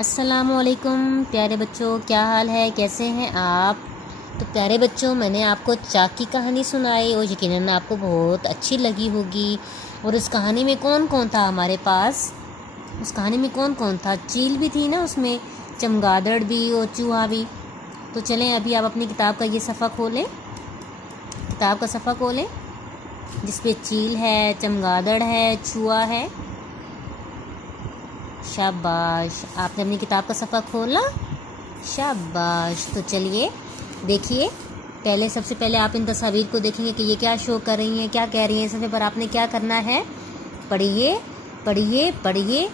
अस्सलामुअलैकुम प्यारे बच्चों, क्या हाल है, कैसे हैं आप। तो प्यारे बच्चों, मैंने आपको चाक की कहानी सुनाई और यकीनन आपको बहुत अच्छी लगी होगी। और उस कहानी में कौन कौन था हमारे पास? उस कहानी में कौन कौन था? चील भी थी ना उसमें, चमगादड़ भी और चूहा भी। तो चलें अभी आप अपनी किताब का ये सफ़ा खोलें, किताब का सफ़ा खोलें जिस पे चील है, चमगादड़ है, चूहा है। शाबाश, आपने अपनी किताब का सफ़ा खोला, शाबाश। तो चलिए देखिए, सबसे पहले आप इन तस्वीर को देखेंगे कि ये क्या शो कर रही हैं, क्या कह रही हैं। सबसे पर आपने क्या करना है, पढ़िए पढ़िए पढ़िए,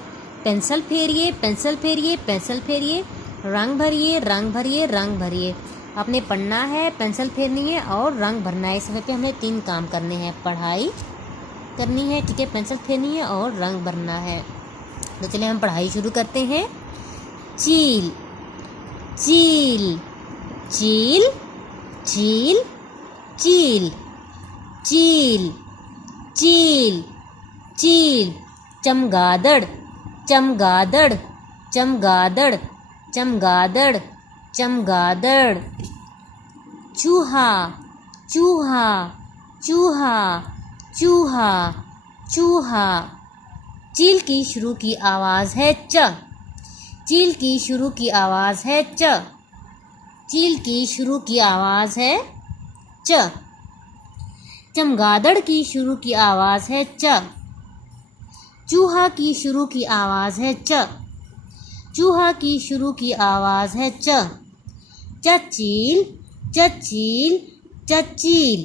पेंसिल फेरिए पेंसिल फेरिए पेंसिल फेरिए, रंग भरिए रंग भरिए रंग भरिए। आपने पढ़ना है, पेंसिल फेरनी है और रंग भरना है। इस समय पे हमें 3 काम करने हैं, पढ़ाई करनी है, ठीक है, पेंसिल फेरनी है और रंग भरना है। तो चलिए हम पढ़ाई शुरू करते हैं। चील चील चील चील चील चील चील चील, चमगादड़ चमगादड़ चमगादड़ चमगादड़ चमगादड़, चूहा चूहा चूहा चूहा चूहा। चील की शुरू की आवाज़ है च, चील की शुरू की आवाज़ है च, चील की शुरू की आवाज़ है च। चमगादड़ की शुरू की आवाज़ है च, चूहा की शुरू की आवाज़ है च, चूहा की शुरू की आवाज़ है च। चील चील चील,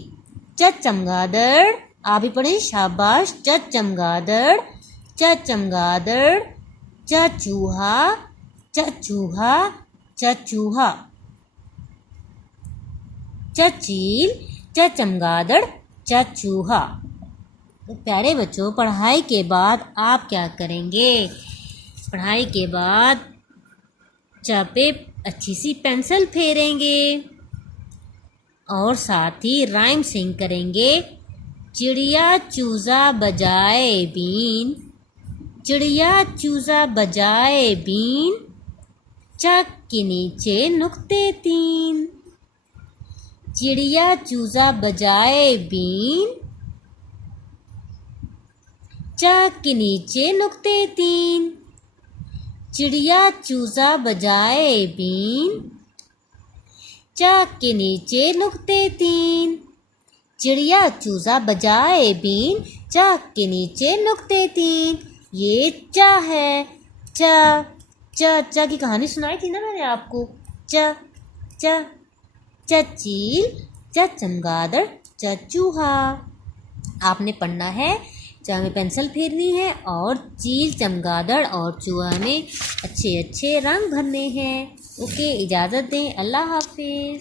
चमगादड़। आप भी पढ़ें, शाबाश। चमगादड़ चमगादड़, चूहा चूहा चूहा, चील चमगादड़ चूहा। तो प्यारे बच्चों, पढ़ाई के बाद आप क्या करेंगे? पढ़ाई के बाद च पे अच्छी सी पेंसिल फेरेंगे और साथ ही राइम सिंग करेंगे। चिड़िया चूजा बजाए बीन, चिड़िया चूजा बजाए बीन, चक के नीचे नुक्ते 3। चिड़िया चूजा बजाए बीन, चक के नीचे नुक्ते 3। चिड़िया चूजा बजाए बीन, चक के नीचे नुक्ते 3। चिड़िया चूजा बजाए बीन, चक के नीचे नुक्ते 3। ये च है, च की कहानी सुनाई थी ना मैंने आपको। च चील चमगादड़ चूहा। आपने पढ़ना है, च में पेंसिल फेरनी है और चील चमगादड़ और चूहा में अच्छे अच्छे रंग भरने हैं। ओके, इजाज़त दें, अल्लाह हाफिज़।